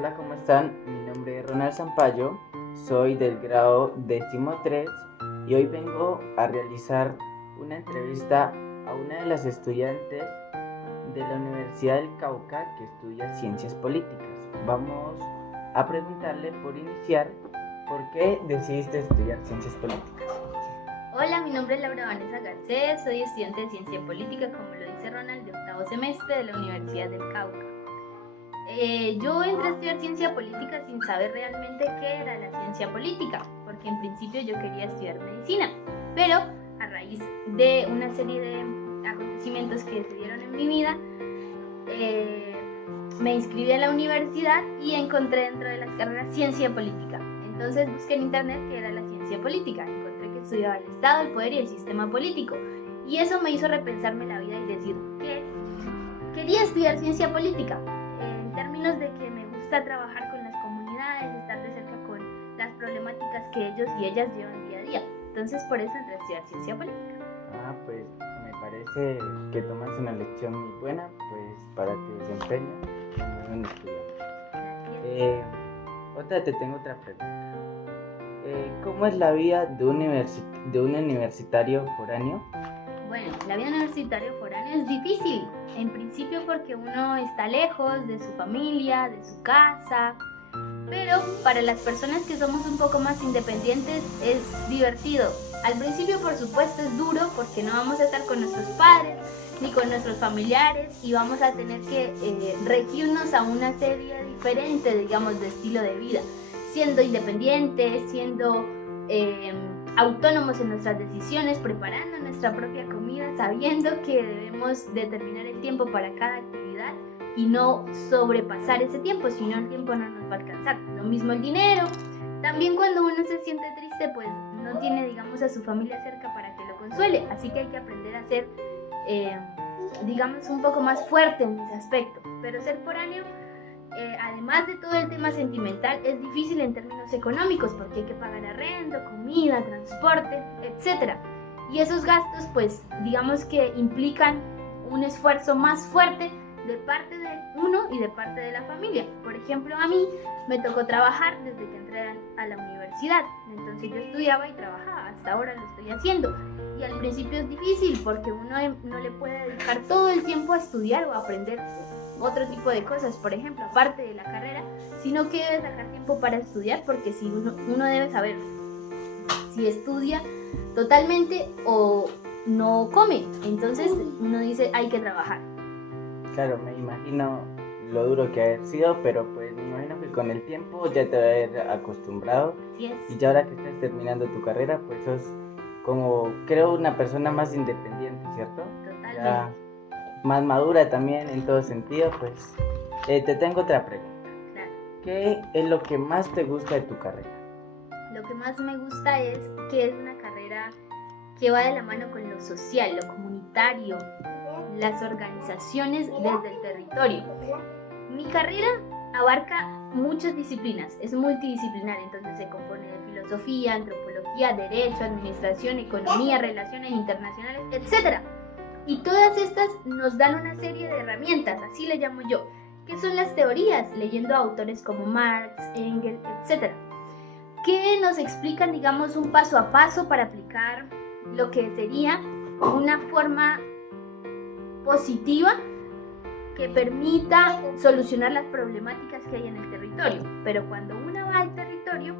Hola, ¿cómo están? Mi nombre es Ronald Zampayo, soy del grado 13 y hoy vengo a realizar una entrevista a una de las estudiantes de la Universidad del Cauca que estudia Ciencias Políticas. Vamos a preguntarle por iniciar por qué decidiste estudiar Ciencias Políticas. Hola, mi nombre es Laura Vanessa Garcés, soy estudiante de Ciencia Política, como lo dice Ronald, de 8º semestre de la Universidad del Cauca. Yo entré a estudiar Ciencia Política sin saber realmente qué era la ciencia política, porque en principio yo quería estudiar medicina, pero a raíz de una serie de acontecimientos que se dieron en mi vida, me inscribí a la universidad y encontré dentro de las carreras Ciencia Política. Entonces busqué en internet qué era la ciencia política. Encontré que estudiaba el Estado, el poder y el sistema político. Y eso me hizo repensarme la vida y decir que quería estudiar ciencia política. En términos de que me gusta trabajar con las comunidades, estar de cerca con las problemáticas que ellos y ellas llevan día a día. Entonces por eso entré a estudiar ciencia política. Pues me parece que tomas una lección muy buena pues para tu desempeño como un estudiante. Te tengo otra pregunta. ¿Cómo es la vida de un universitario foráneo? Bueno, la vida universitaria foránea es difícil, en principio porque uno está lejos de su familia, de su casa, pero para las personas que somos un poco más independientes es divertido. Al principio, por supuesto, es duro porque no vamos a estar con nuestros padres ni con nuestros familiares y vamos a tener que regirnos a una serie diferente, digamos, de estilo de vida, siendo independientes, siendo autónomos en nuestras decisiones, preparando nuestra propia comida, sabiendo que debemos determinar el tiempo para cada actividad y no sobrepasar ese tiempo, si no el tiempo no nos va a alcanzar. Lo mismo el dinero. También cuando uno se siente triste, pues no tiene, digamos, a su familia cerca para que lo consuele, así que hay que aprender a ser, digamos, un poco más fuerte en ese aspecto. Pero ser foráneo, además de todo el tema sentimental, es difícil en términos económicos porque hay que pagar arrendo, comida, transporte, etc. Y esos gastos, pues, digamos que implican un esfuerzo más fuerte de parte de uno y de parte de la familia. Por ejemplo, a mí me tocó trabajar desde que entré a la universidad. Entonces yo estudiaba y trabajaba, hasta ahora lo estoy haciendo. Y al principio es difícil porque uno no le puede dedicar todo el tiempo a estudiar o a aprender otro tipo de cosas, por ejemplo, aparte de la carrera, sino que debe sacar tiempo para estudiar, porque si uno debe saber si estudia totalmente o no come. Entonces uno dice, hay que trabajar. Claro, me imagino lo duro que ha sido, pero pues me imagino que con el tiempo ya te vas a ir acostumbrado. Así es. Y ya ahora que estás terminando tu carrera, pues sos como, creo, una persona más independiente, ¿cierto? Totalmente. Ya más madura también en todo sentido, pues. Te tengo otra pregunta. Claro. ¿Qué es lo que más te gusta de tu carrera? Lo que más me gusta es que es una carrera que va de la mano con lo social, lo comunitario, las organizaciones desde el territorio. Mi carrera abarca muchas disciplinas, es multidisciplinar, entonces se compone de filosofía, antropología, derecho, administración, economía, relaciones internacionales, etc. Y todas estas nos dan una serie de herramientas, así le llamo yo, que son las teorías, leyendo a autores como Marx, Engels, etc., que nos explican, digamos, un paso a paso para aplicar lo que sería una forma positiva que permita solucionar las problemáticas que hay en el territorio. Pero cuando uno va al territorio,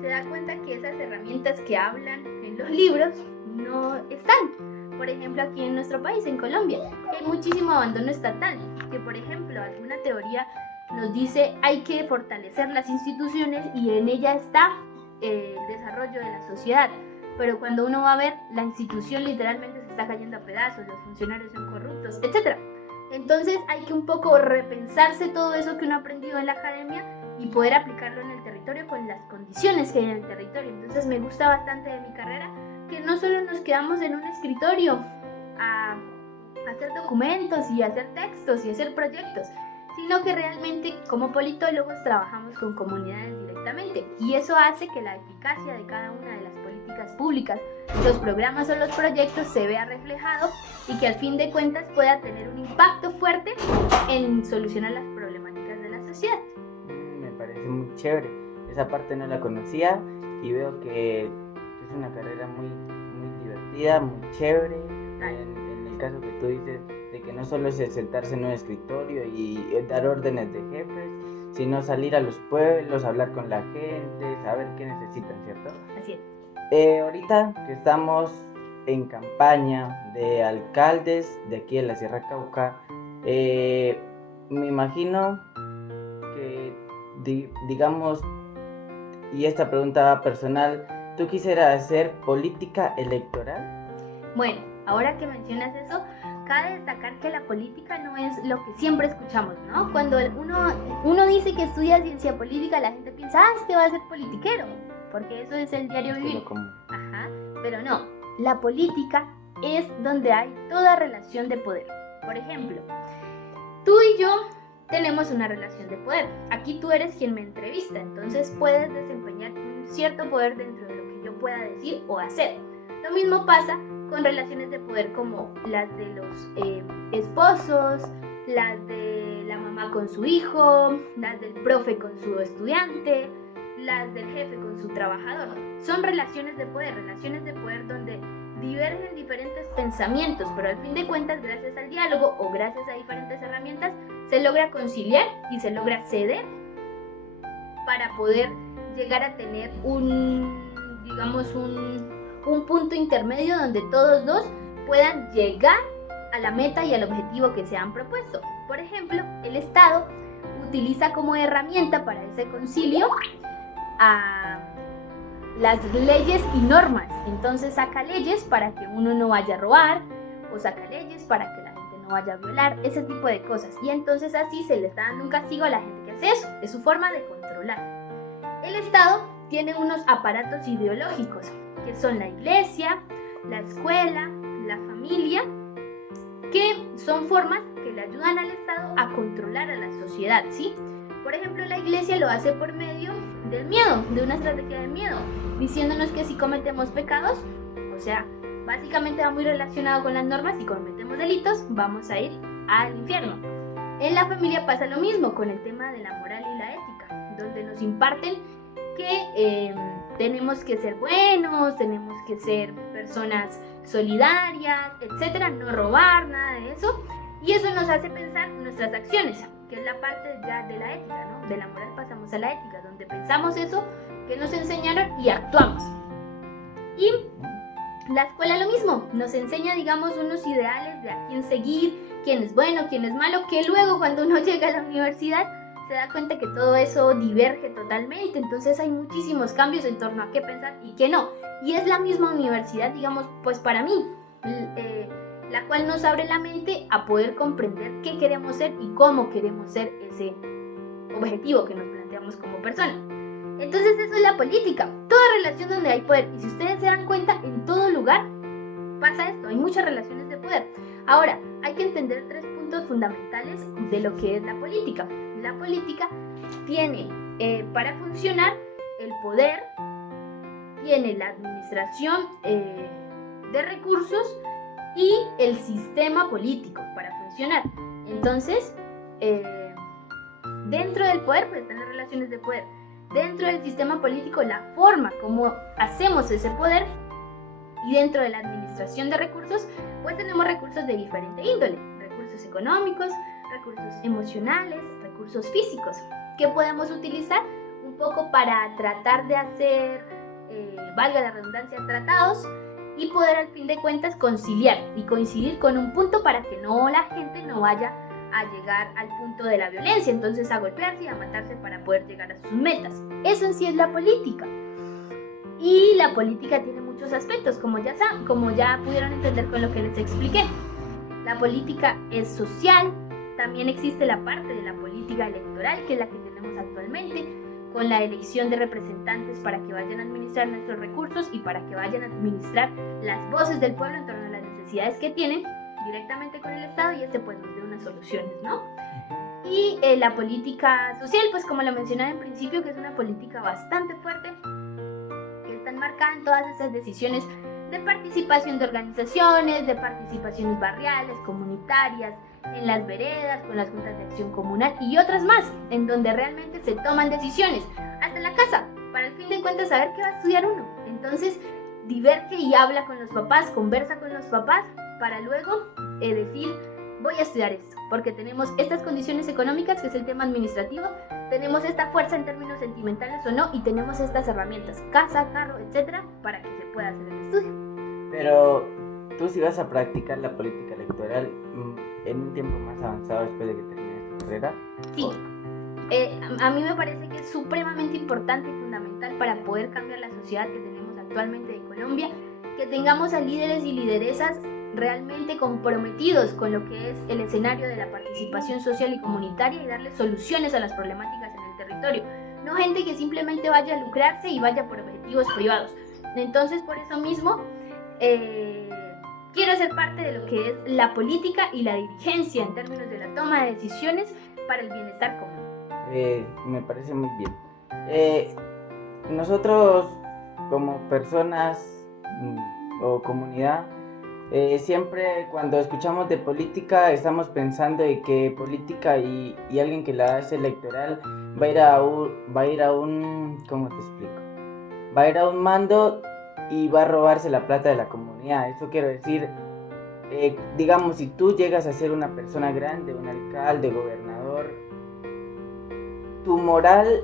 se da cuenta que esas herramientas que hablan en los libros no están. Por ejemplo, aquí en nuestro país, en Colombia, hay muchísimo abandono estatal, que por ejemplo, alguna teoría nos dice hay que fortalecer las instituciones y en ella está el desarrollo de la sociedad. Pero cuando uno va a ver, la institución literalmente se está cayendo a pedazos, los funcionarios son corruptos, etc. Entonces hay que un poco repensarse todo eso que uno ha aprendido en la academia y poder aplicarlo en el territorio con las condiciones que hay en el territorio. Entonces me gusta bastante de mi carrera que no solo nos quedamos en un escritorio a hacer documentos y hacer textos y hacer proyectos, sino que realmente como politólogos trabajamos con comunidades directamente y eso hace que la eficacia de cada una de las políticas públicas, los programas o los proyectos se vea reflejado y que al fin de cuentas pueda tener un impacto fuerte en solucionar las problemáticas de la sociedad. Me parece muy chévere. Esa parte no la conocía y veo que es una carrera muy, muy divertida, muy chévere. En el caso que tú dices, de que no solo es sentarse en un escritorio y dar órdenes de jefes, sino salir a los pueblos, hablar con la gente, saber qué necesitan, ¿cierto? Así es. Ahorita que estamos en campaña de alcaldes de aquí de la Sierra Cauca, me imagino que, digamos, y esta pregunta personal, ¿tú quisieras hacer política electoral? Bueno, ahora que mencionas eso, cabe destacar que la política no es lo que siempre escuchamos, ¿no? Cuando uno dice que estudia ciencia política, la gente piensa, este va a ser politiquero, porque eso es el diario vivir. Ajá, pero no, la política es donde hay toda relación de poder. Por ejemplo, tú y yo tenemos una relación de poder. Aquí tú eres quien me entrevista, entonces puedes desempeñar un cierto poder dentro de lo que yo pueda decir o hacer. Lo mismo pasa con relaciones de poder como las de los esposos, las de la mamá con su hijo, las del profe con su estudiante, las del jefe con su trabajador. Son relaciones de poder donde divergen diferentes pensamientos, pero al fin de cuentas, gracias al diálogo o gracias a diferentes herramientas, se logra conciliar y se logra ceder para poder llegar a tener un punto intermedio donde todos dos puedan llegar a la meta y al objetivo que se han propuesto. Por ejemplo, el Estado utiliza como herramienta para ese concilio a las leyes y normas. Entonces saca leyes para que uno no vaya a robar o saca leyes para que la gente no vaya a violar, ese tipo de cosas. Y entonces así se le está dando un castigo a la gente que hace eso. Es su forma de controlar. El Estado tiene unos aparatos ideológicos que son la iglesia, la escuela, la familia, que son formas que le ayudan al Estado a controlar a la sociedad, ¿sí? Por ejemplo, la iglesia lo hace por medio del miedo, de una estrategia de miedo, diciéndonos que si cometemos pecados, o sea, básicamente va muy relacionado con las normas, si cometemos delitos, vamos a ir al infierno. En la familia pasa lo mismo con el tema de la moral y la ética, donde nos imparten que tenemos que ser buenos, tenemos que ser personas solidarias, etcétera, no robar, nada de eso, y eso nos hace pensar nuestras acciones, que es la parte ya de la ética, ¿no? De la moral pasamos a la ética, donde pensamos eso que nos enseñaron y actuamos. Y la escuela lo mismo, nos enseña, digamos, unos ideales de a quién seguir, quién es bueno, quién es malo, que luego cuando uno llega a la universidad se da cuenta que todo eso diverge totalmente, entonces hay muchísimos cambios en torno a qué pensar y qué no. Y es la misma universidad, digamos, pues para mí, la cual nos abre la mente a poder comprender qué queremos ser y cómo queremos ser ese objetivo que nos planteamos como persona. Entonces eso es la política, toda relación donde hay poder. Y si ustedes se dan cuenta, en todo lugar pasa esto, hay muchas relaciones de poder. Ahora, hay que entender 3 puntos fundamentales de lo que es la política. La política tiene para funcionar el poder, tiene la administración de recursos y el sistema político para funcionar. Entonces, dentro del poder pues están las relaciones de poder. Dentro del sistema político, la forma como hacemos ese poder. Y dentro de la administración de recursos, pues tenemos recursos de diferente índole. Recursos económicos, recursos emocionales, recursos físicos, que podemos utilizar un poco para tratar de hacer, valga la redundancia, tratados y poder al fin de cuentas conciliar y coincidir con un punto para que la gente no vaya a llegar al punto de la violencia, entonces a golpearse y a matarse para poder llegar a sus metas. Eso en sí es la política. Y la política tiene muchos aspectos, como ya pudieron entender con lo que les expliqué. La política es social, también existe la parte de la política electoral, que es la que tenemos actualmente, con la elección de representantes para que vayan a administrar nuestros recursos y para que vayan a administrar las voces del pueblo en torno a las necesidades que tienen directamente con el Estado y pues nos dé unas soluciones, ¿no? Y la política social, pues como lo mencionaba en principio, que es una política bastante fuerte, que está enmarcada en todas esas decisiones de participación de organizaciones, de participaciones barriales, comunitarias, en las veredas, con las juntas de acción comunal y otras más, en donde realmente se toman decisiones, hasta en la casa, para al fin de cuentas saber qué va a estudiar uno. Entonces, diverge y habla con los papás, conversa con los papás, para luego decir, voy a estudiar esto, porque tenemos estas condiciones económicas, que es el tema administrativo, tenemos esta fuerza en términos sentimentales o no, y tenemos estas herramientas, casa, carro, etcétera, para que se pueda hacer el estudio. Pero tú si vas a practicar la política electoral en un tiempo más avanzado después de que termines tu carrera. Sí, a mí me parece que es supremamente importante y fundamental para poder cambiar la sociedad que tenemos actualmente en Colombia, que tengamos a líderes y lideresas realmente comprometidos con lo que es el escenario de la participación social y comunitaria y darle soluciones a las problemáticas en el territorio. No gente que simplemente vaya a lucrarse y vaya por objetivos privados. Entonces, por eso mismo, quiero ser parte de lo que es la política y la dirigencia en términos de la toma de decisiones para el bienestar común. Me parece muy bien. Nosotros, como personas o comunidad, siempre cuando escuchamos de política estamos pensando de que política y alguien que la hace electoral va a ir a un ¿cómo te explico? Va a ir a un mando y va a robarse la plata de la comunidad. Eso quiero decir, digamos, si tú llegas a ser una persona grande, un alcalde, gobernador, tu moral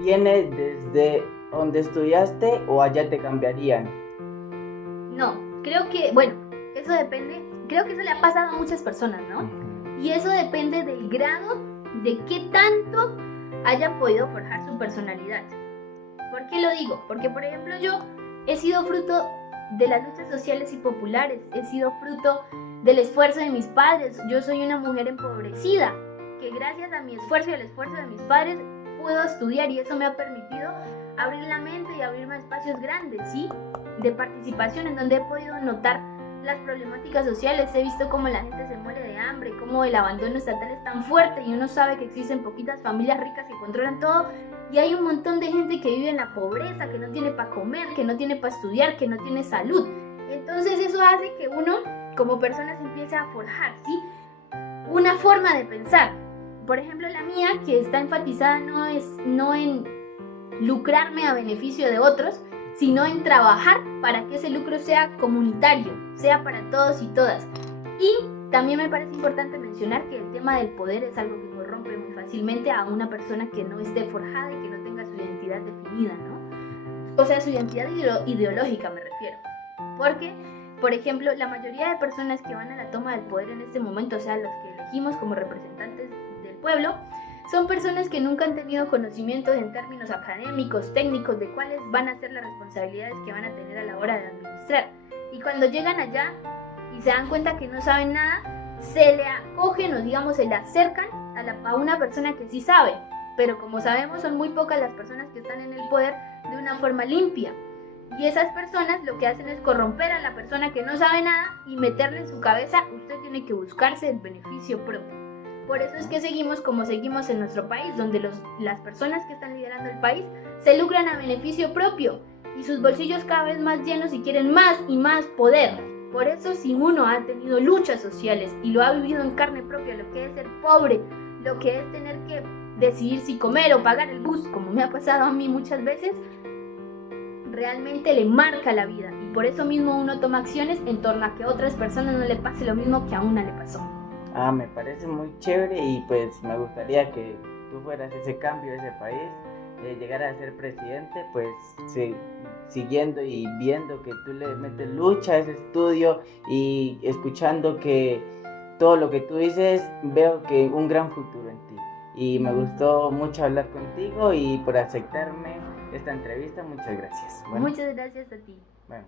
viene desde donde estudiaste o allá te cambiarían. No, creo que, bueno, eso depende, creo que eso le ha pasado a muchas personas, ¿no? Y eso depende del grado de qué tanto hayan podido forjar su personalidad. ¿Por qué lo digo? Porque, por ejemplo, yo he sido fruto de las luchas sociales y populares, he sido fruto del esfuerzo de mis padres. Yo soy una mujer empobrecida, que gracias a mi esfuerzo y al esfuerzo de mis padres puedo estudiar, y eso me ha permitido abrir la mente y abrirme a espacios grandes, ¿sí? De participación, en donde he podido notar las problemáticas sociales. He visto cómo la gente se muere de hambre, cómo el abandono estatal es tan fuerte y uno sabe que existen poquitas familias ricas que controlan todo, y hay un montón de gente que vive en la pobreza, que no tiene para comer, que no tiene para estudiar, que no tiene salud. Entonces eso hace que uno como persona se empiece a forjar, ¿sí? Una forma de pensar. Por ejemplo, la mía, que está enfatizada no en lucrarme a beneficio de otros, sino en trabajar para que ese lucro sea comunitario, sea para todos y todas. Y también me parece importante mencionar que el tema del poder es algo que corrompe muy fácilmente a una persona que no esté forjada y que no tenga su identidad definida, ¿no? O sea, su identidad ideológica me refiero. Porque, por ejemplo, la mayoría de personas que van a la toma del poder en este momento, o sea, los que elegimos como representantes del pueblo, son personas que nunca han tenido conocimientos en términos académicos, técnicos, de cuáles van a ser las responsabilidades que van a tener a la hora de administrar. Y cuando llegan allá y se dan cuenta que no saben nada, se le acogen o digamos se le acercan a una persona que sí sabe. Pero como sabemos, son muy pocas las personas que están en el poder de una forma limpia. Y esas personas lo que hacen es corromper a la persona que no sabe nada y meterle en su cabeza, usted tiene que buscarse el beneficio propio. Por eso es que seguimos como seguimos en nuestro país, donde las personas que están liderando el país se lucran a beneficio propio y sus bolsillos cada vez más llenos y quieren más y más poder. Por eso, si uno ha tenido luchas sociales y lo ha vivido en carne propia, lo que es ser pobre, lo que es tener que decidir si comer o pagar el bus, como me ha pasado a mí muchas veces, realmente le marca la vida, y por eso mismo uno toma acciones en torno a que a otras personas no le pase lo mismo que a una le pasó. Me parece muy chévere, y pues me gustaría que tú fueras ese cambio de ese país, llegar a ser presidente, pues siguiendo y viendo que tú le metes lucha a ese estudio y escuchando que todo lo que tú dices, veo que un gran futuro en ti. Y me gustó mucho hablar contigo y por aceptarme esta entrevista. Muchas gracias. Muchas gracias a ti. Bueno.